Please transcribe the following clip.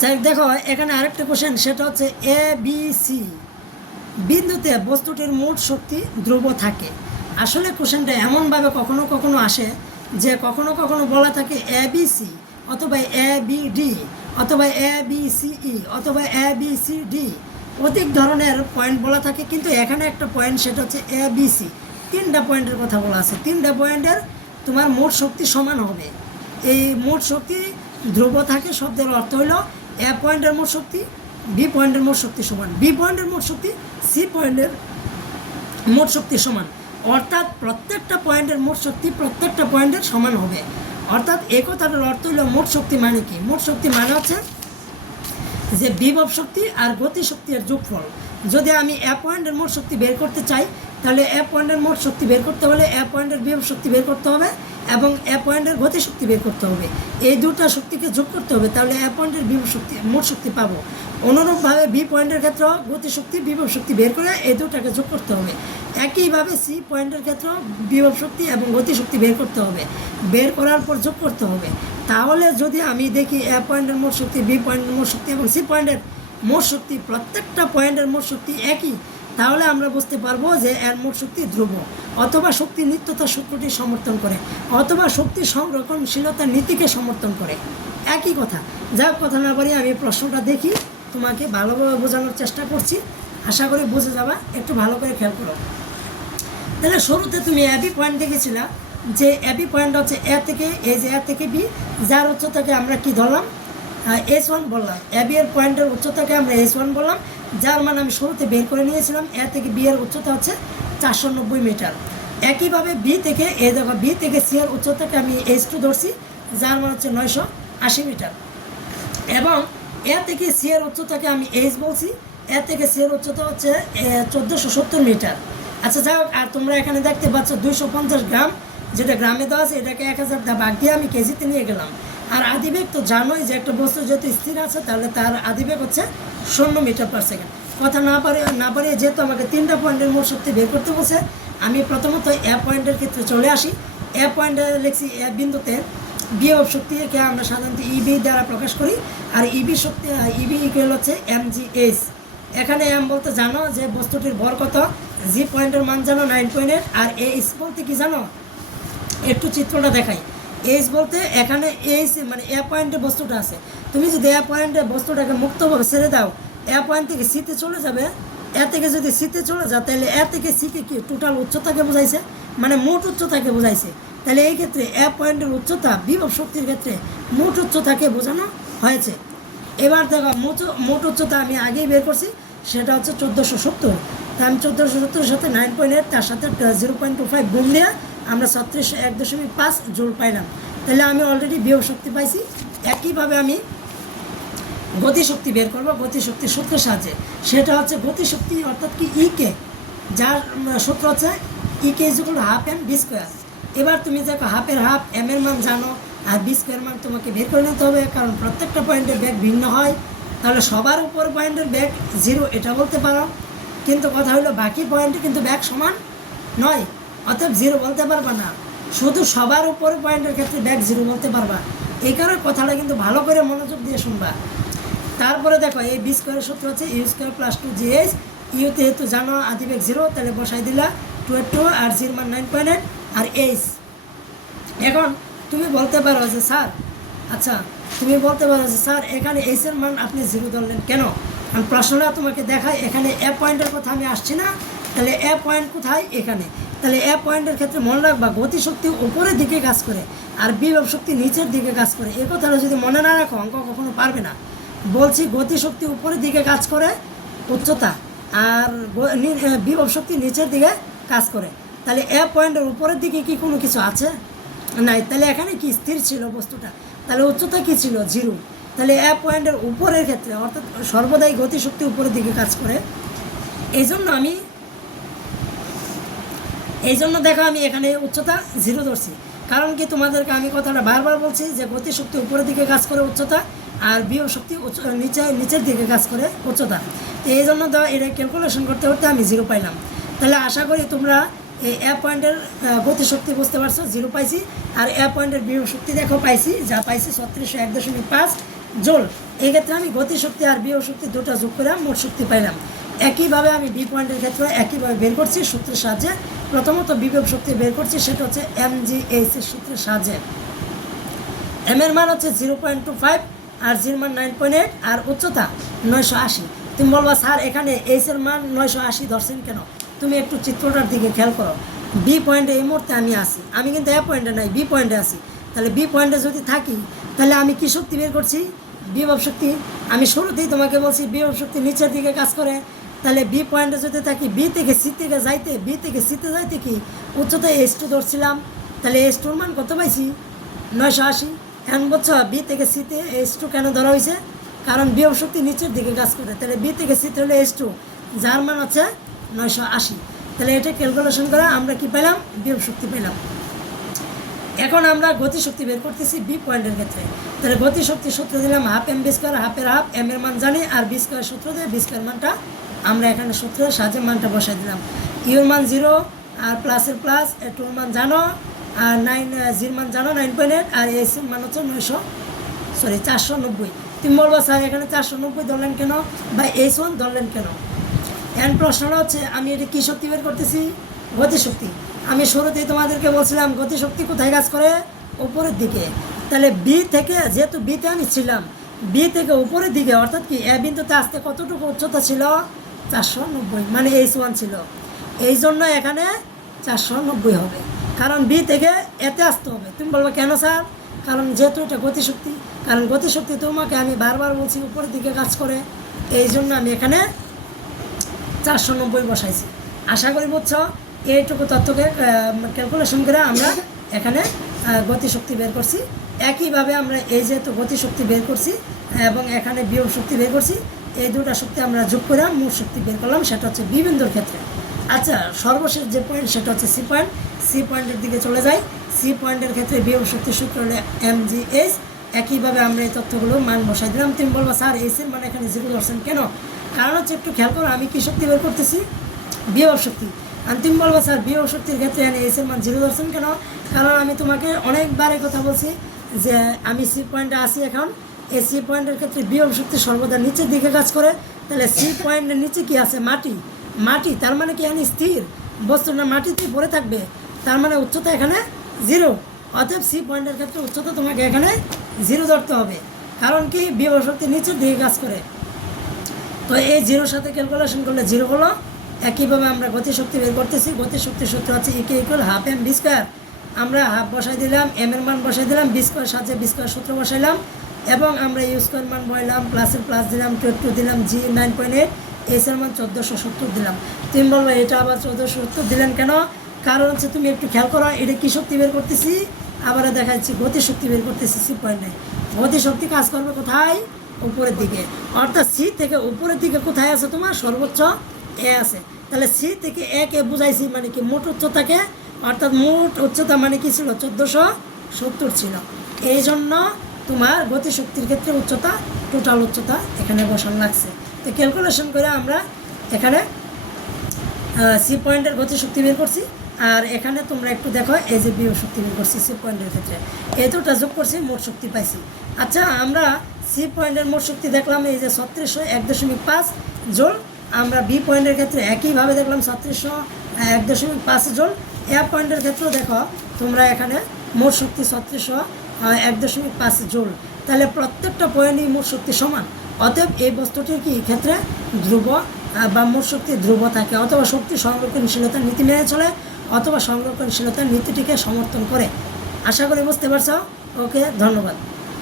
যাই হোক, দেখো এখানে আরেকটা কোশ্চেন, সেটা হচ্ছে এ বি সি বিন্দুতে বস্তুটির মোট শক্তি ধ্রুব থাকে। আসলে কোশ্চেনটা এমনভাবে কখনো কখনো আসে যে কখনো কখনো বলা থাকে এ বি সি, অথবা এ বি ডি, অথবা এ বি সি ই, অথবা এ বি সি ডি, অধিক ধরনের পয়েন্ট বলা থাকে। কিন্তু এখানে একটা পয়েন্ট, সেটা হচ্ছে এ বি সি, তিনটা পয়েন্টের কথা বলা আছে। তিনটা পয়েন্টের তোমার মোট শক্তি সমান হবে। এই মোট শক্তি ধ্রুব থাকে শব্দের অর্থ হলো এ পয়েন্টের মোট শক্তি বি পয়েন্টের মোট শক্তি সমান, বি পয়েন্টের মোট শক্তি সি পয়েন্টের মোট শক্তি সমান। অর্থাৎ প্রত্যেকটা পয়েন্টের মোট শক্তি প্রত্যেকটা পয়েন্টের সমান হবে। অর্থাৎ এই কথাটার অর্থ হলো মোট শক্তি মানে কি? মোট শক্তি মানে হচ্ছে যে বিভব শক্তি আর গতি শক্তির যোগফল। যদি আমি এ পয়েন্টের মোট শক্তি বের করতে চাই, তাহলে এ পয়েন্টের মোট শক্তি বের করতে হলে এ পয়েন্টের বিভব শক্তি বের করতে হবে এবং এ পয়েন্টের গতি শক্তি বের করতে হবে। এই দুটো শক্তিকে যোগ করতে হবে, তাহলে এ পয়েন্টের বিভব শক্তি মোট শক্তি পাবো। অনুরূপভাবে বি পয়েন্টের ক্ষেত্রেও গতি শক্তি বিভব শক্তি বের করে এই দুটাকে যোগ করতে হবে। একইভাবে সি পয়েন্টের ক্ষেত্রেও বিভব শক্তি এবং গতি শক্তি বের করতে হবে, বের করার পর যোগ করতে হবে। তাহলে যদি আমি দেখি এ পয়েন্টের মোট শক্তি, বি পয়েন্টের মোট শক্তি এবং সি পয়েন্টের মোট শক্তি, প্রত্যেকটা পয়েন্টের মোট শক্তি একই, তাহলে আমরা বুঝতে পারবো যে এর মোট শক্তি ধ্রুব, অথবা শক্তি নিত্যতার সূত্রটি সমর্থন করে, অথবা শক্তি সংরক্ষণশীলতার নীতিকে সমর্থন করে। একই কথা। যাই হোক, কথা না বলি আমি প্রশ্নটা দেখি, তোমাকে ভালোভাবে বোঝানোর চেষ্টা করছি, আশা করি বুঝে যাবা। একটু ভালো করে খেয়াল করো। তাহলে শুরুতে তুমি এবি পয়েন্ট দেখেছিলা, যে এবি পয়েন্ট হচ্ছে এ থেকে, এই যে এ থেকে বি, যার উচ্চতাকে আমরা কি ধরলাম? S1 বললাম। এবি এর পয়েন্টের উচ্চতাকে আমরা S1 বললাম, যার মান আমি শুরুতে বের করে নিয়েছিলাম। এ থেকে বি এর উচ্চতা হচ্ছে 490 মিটার। একইভাবে বি থেকে, এই দেখো বি থেকে সি এর উচ্চতাকে আমি H2 ধরছি, যার মান হচ্ছে 980 মিটার। এবং এ থেকে সি এর উচ্চতাকে আমি H বলছি, এ থেকে সি এর উচ্চতা হচ্ছে 1470 মিটার। আচ্ছা যাই হোক, আর তোমরা এখানে দেখতে পাচ্ছ 250 গ্রাম, যেটা গ্রামে দেওয়া আছে, এটাকে 1000 ভাগ দিয়ে আমি কেজিতে নিয়ে গেলাম। আর আদিবেগ তো জানোই যে একটা বস্তু যেহেতু স্থির আছে, তাহলে তার আদিবেগ হচ্ছে 0 মিটার পার সেকেন্ড। কথা না পারে যেহেতু আমাকে তিনটা পয়েন্টের মোট শক্তি বের করতে বলছে, আমি প্রথমত এ পয়েন্টের ক্ষেত্রে চলে আসি। এ পয়েন্টে লিখছি এ বিন্দুতে বিভব শক্তিকে আমরা সাধারণত ইবি দ্বারা প্রকাশ করি, আর ইবি শক্তি, ইবি ইকুয়াল হচ্ছে mgh। এখানে এম বলতে জানো যে বস্তুটির ভর কত, জি পয়েন্টের মান জানো 9.8, আর এইচ বলতে কি জানো? একটু চিত্রটা দেখাই। এইচ বলতে এখানে এইচ মানে এ পয়েন্টে বস্তুটা আছে, তুমি যদি এ পয়েন্টে বস্তুটাকে মুক্তভাবে ছেড়ে দাও, এ পয়েন্ট থেকে সিতে চলে যাবে। এ থেকে যদি সিতে চলে যায়, তাহলে এ থেকে সিকে কি টোটাল উচ্চতাকে বোঝাইছে, মানে মোট উচ্চতাকে বোঝাইছে। তাহলে এই ক্ষেত্রে এ পয়েন্টের উচ্চতা বিভব শক্তির ক্ষেত্রে মোট উচ্চতাকে বোঝানো হয়েছে। এবার দেখো মোট উচ্চতা আমি আগেই বের করছি, সেটা হচ্ছে 1470। তাই আমি 1470-এর সাথে 9.8, তার সাথে 0.25 গুণ দিয়ে আমরা 36.1.5 জুল পাইলাম। তাহলে আমি অলরেডি বিভব শক্তি পাইছি। একইভাবে আমি গতিশক্তি বের করবো গতিশক্তির সূত্রের সাহায্যে, সেটা হচ্ছে গতিশক্তি অর্থাৎ কি ইকে, যার সূত্র হচ্ছে KE equal half M B square. এবার তুমি দেখো হাফের হাফ, এম এর মান জানো, আর বি স্কোয়ার মান তোমাকে বের করে নিতে হবে, কারণ প্রত্যেকটা পয়েন্টের ব্যাগ ভিন্ন হয়। তাহলে সবার উপর পয়েন্টের ব্যাগ 0 এটা বলতে পারো, কিন্তু কথা হলো বাকি পয়েন্টে কিন্তু ব্যাগ সমান নয়, অতএব 0 বলতে পারবা না। শুধু সবার উপর পয়েন্টের ক্ষেত্রে ব্যাগ 0 বলতে পারবা। এই কারণে কথাটা কিন্তু ভালো করে মনোযোগ দিয়ে শুনবা। তারপরে দেখো এই বি স্কোয়ারের সূত্র হচ্ছে ইউ স্কোয়ার প্লাস 2gh। ইউতে যেহেতু জানো আদিবেগ 0, তাহলে বসাই দিলা 2 আর 0 মান 9.8 আর এইচ। এখন তুমি বলতে পারো যে স্যার, আচ্ছা তুমি বলতে পারো যে স্যার এখানে এইচের মান আপনি 0 ধরলেন কেন? কারণ প্রশ্নটা তোমাকে দেখায় এখানে এ পয়েন্টের কথা আমি আসছি না, তাহলে এ পয়েন্ট কোথায়? এখানে। তাহলে এ পয়েন্টের ক্ষেত্রে মনে রাখবা গতিশক্তি উপরের দিকে কাজ করে আর বিভব শক্তি নিচের দিকে কাজ করে। এই কথাটা যদি মনে না রাখো, অঙ্ক কখনো পারবে না। বলছি গতিশক্তি উপরের দিকে কাজ করে উচ্চতা, আর বিভব শক্তি নিচের দিকে কাজ করে। তাহলে এ পয়েন্টের উপরের দিকে কি কোনো কিছু আছে? নাই। তাহলে এখানে কি স্থির ছিল বস্তুটা, তাহলে উচ্চতা কি ছিল? 0। তাহলে এ পয়েন্টের উপরের ক্ষেত্রে অর্থাৎ সর্বদাই গতিশক্তি উপরের দিকে কাজ করে। এই জন্য দেখো আমি এখানে উচ্চতা 0 ধরছি, কারণ কি তোমাদেরকে আমি কথাটা বারবার বলছি যে গতিশক্তি উপরের দিকে কাজ করে উচ্চতা, আর বিভব শক্তি নিচের দিকে কাজ করে উচ্চতা। তো এই জন্য এটা ক্যালকুলেশন করতে করতে আমি 0 পাইলাম। তাহলে আশা করি তোমরা এই এ পয়েন্টের গতিশক্তি বুঝতে পারছো, 0 পাইছি। আর এ পয়েন্টের বিভব শক্তি দেখো পাইছি, যা পাইছি 36.1.5 জুল। এক্ষেত্রে আমি গতিশক্তি আর বিভব শক্তি দুটো যোগ করে মোট শক্তি পাইলাম। একইভাবে আমি বি পয়েন্টের ক্ষেত্রে একইভাবে বের করছি সূত্রের সাহায্যে। প্রথমত বিভব শক্তি বের করছি, সেটা হচ্ছে MgH এর সূত্রের সাহায্যে। এম এর মান হচ্ছে 0.25 আর জির মান 9.8 আর উচ্চতা 980। তুমি বলবা স্যার এখানে এইচ এর মান 980 ধরছেন কেন? তুমি একটু চিত্রটার দিকে খেয়াল করো। বি পয়েন্টে এই মুহূর্তে আমি আসি, আমি কিন্তু এ পয়েন্টে নাই, বি পয়েন্টে আসি। তাহলে বি পয়েন্টে যদি থাকি তাহলে আমি কি শক্তি বের করছি? বিভব শক্তি। আমি শুরুতেই তোমাকে বলছি বিভব শক্তি নিচের দিকে কাজ করে। তাহলে বি পয়েন্টে যদি থাকি, বি থেকে সিতে যাইতে কি উচ্চতা H2 ধরছিলাম, তাহলে H2 মান কত পাইছি? 980। এখন বলছো বি থেকে সিতে H2 কেন ধরা হয়েছে? কারণ বিভব শক্তি নিচের দিকে কাজ করে। তাহলে বি থেকে সিতে হলে H2, যার মান হচ্ছে 980। তাহলে এটা ক্যালকুলেশন করে আমরা কি পেলাম? বিভব শক্তি পেলাম। এখন আমরা গতিশক্তি বের করতেছি বি পয়েন্টের ক্ষেত্রে। তাহলে গতিশক্তি সূত্র দিলাম হাফ এম বি স্কোয়ার, হাফের হাফ, এম এর মান জানি আর বি স্কোয়ার সূত্র দিয়ে বি স্কোয়ার মানটা আমরা এখানে সূত্রের সাহায্যে মানটা বসাই দিলাম। ইউর মান 0 আর প্লাসের প্লাস, টুর মান জানো আর জির মান জানো 9.8 আর এইচ এর মান হচ্ছে 490। তুমি বলবা স্যার এখানে 490 ধরলেন কেন বা H1 ধরলেন কেন? এখন প্রশ্নটা হচ্ছে আমি এটা কী শক্তি বের করতেছি? গতিশক্তি। আমি শুরুতেই তোমাদেরকে বলছিলাম গতিশক্তি কোথায় কাজ করে? উপরের দিকে। তাহলে বি থেকে, যেহেতু বিতে আমি ছিলাম, বি থেকে উপরের দিকে অর্থাৎ কি এ বিন্দুতে আসতে কতটুকু উচ্চতা ছিল? 490, মানে H1 ছিল। এই জন্য এখানে 490 হবে, কারণ বি থেকে এতে আসতে হবে। তুমি বলবো কেন স্যার? কারণ যেহেতু এটা গতিশক্তি, কারণ গতিশক্তি তোমাকে আমি বারবার বলছি উপরের দিকে কাজ করে, এই জন্য আমি এখানে 490 বসাইছি। আশা করি বুঝছো। এইটুকু তথ্যকে ক্যালকুলেশন করে আমরা এখানে গতিশক্তি বের করছি। একইভাবে আমরা এই যেহেতু গতিশক্তি বের করছি এবং এখানে বিভব শক্তি বের করছি, এই দুটো শক্তি আমরা যোগ করে মোট শক্তি বের করলাম, সেটা হচ্ছে বি বিন্দুর ক্ষেত্রে। আচ্ছা, সর্বশেষ যে পয়েন্ট সেটা হচ্ছে সি পয়েন্ট। সি পয়েন্টের দিকে চলে যাই। সি পয়েন্টের ক্ষেত্রে বিভব শক্তির সূত্র হলো MgH। একইভাবে আমরা এই তথ্যগুলো মান বসাই দিলাম। তুমি বলবো স্যার এইচ এর মানে এখানে 0% কেন? কারণ হচ্ছে একটু খেয়াল করো, আমি কী শক্তি বের করতেছি? বিভব শক্তি। আর তুমি বলবো স্যার বিভব শক্তির ক্ষেত্রে এখানে এইচ এর মান 0% কেন? কারণ আমি তোমাকে অনেকবার এই কথা বলছি যে আমি সি পয়েন্টে আসি। এখন এই সি পয়েন্টের ক্ষেত্রে বিভব শক্তি সর্বদা নিচের দিকে কাজ করে। তাহলে সি পয়েন্টের নিচে কি আছে? মাটি। তার মানে কি এখানে স্থির বস্তুটা মাটিতে পড়ে থাকবে, তার মানে উচ্চতা এখানে 0। অতএব সি পয়েন্টের ক্ষেত্রে উচ্চতা তোমাকে এখানে 0 ধরতে হবে, কারণ কি বিভব শক্তি নিচের দিকে কাজ করে। তো এই 0-র সাথে ক্যালকুলেশন করলে 0 হলো। একইভাবে আমরা গতিশক্তি বের করতেছি। গতিশক্তির সূত্র হচ্ছে E = half M B square. আমরা হাফ বসাই দিলাম, এম এর মান বসাই দিলাম, বি স্কোয়ার সাথে বি স্কোয়ার সূত্র বসাইলাম এবং আমরা ইউ স্কোয়ার মান বসাইলাম, প্লাসের প্লাস দিলাম, 2 দিলাম, জি 9.8, এইচ এর মান 1470 দিলাম। তুমি বলবো এটা আবার 1470 দিলেন কেন? কারণ হচ্ছে তুমি একটু খেয়াল করো, এটা কী শক্তি বের করতেছি? আবার দেখাচ্ছি গতিশক্তি বের করতেছি সি পয়েন্টে। গতিশক্তি কাজ করবে কোথায়? উপরের দিকে। অর্থাৎ সি থেকে উপরের দিকে কোথায় আছে? তোমার সর্বোচ্চ এ আছে। তাহলে সি থেকে একে বুঝাইছি মানে কি মোট উচ্চতাকে, অর্থাৎ মোট উচ্চতা মানে কি ছিল? 1470 ছিল। এই জন্য তোমার গতিশক্তির ক্ষেত্রে উচ্চতা, টোটাল উচ্চতা এখানে বসানো লাগছে। তো ক্যালকুলেশন করে আমরা এখানে সি পয়েন্টের গতিশক্তি বের করছি। আর এখানে তোমরা একটু দেখো, এই যে বিভব শক্তি বের করছি সি পয়েন্টের ক্ষেত্রে, এই দুটা যোগ করছি, মোট শক্তি পাইছি। আচ্ছা, আমরা সি পয়েন্টের মোট শক্তি দেখলাম এই যে 3601.5 জোল। আমরা বি পয়েন্টের ক্ষেত্রে একইভাবে দেখলাম 3601.5 জোল। এ পয়েন্টের ক্ষেত্রেও দেখো তোমরা এখানে মোট শক্তি 3601.5 জোল। তাহলে প্রত্যেকটা পয়েন্টই মোট শক্তি সমান। অতএব এই বস্তুটির কি ক্ষেত্রে ধ্রুব বা মোট শক্তি ধ্রুব থাকে, অথবা শক্তি সংরক্ষণশীলতার নীতি মেনে চলে, অথবা সংরক্ষণশীলতার নীতিটিকে সমর্থন করে। আশা করি বুঝতে পারছো। ওকে, ধন্যবাদ।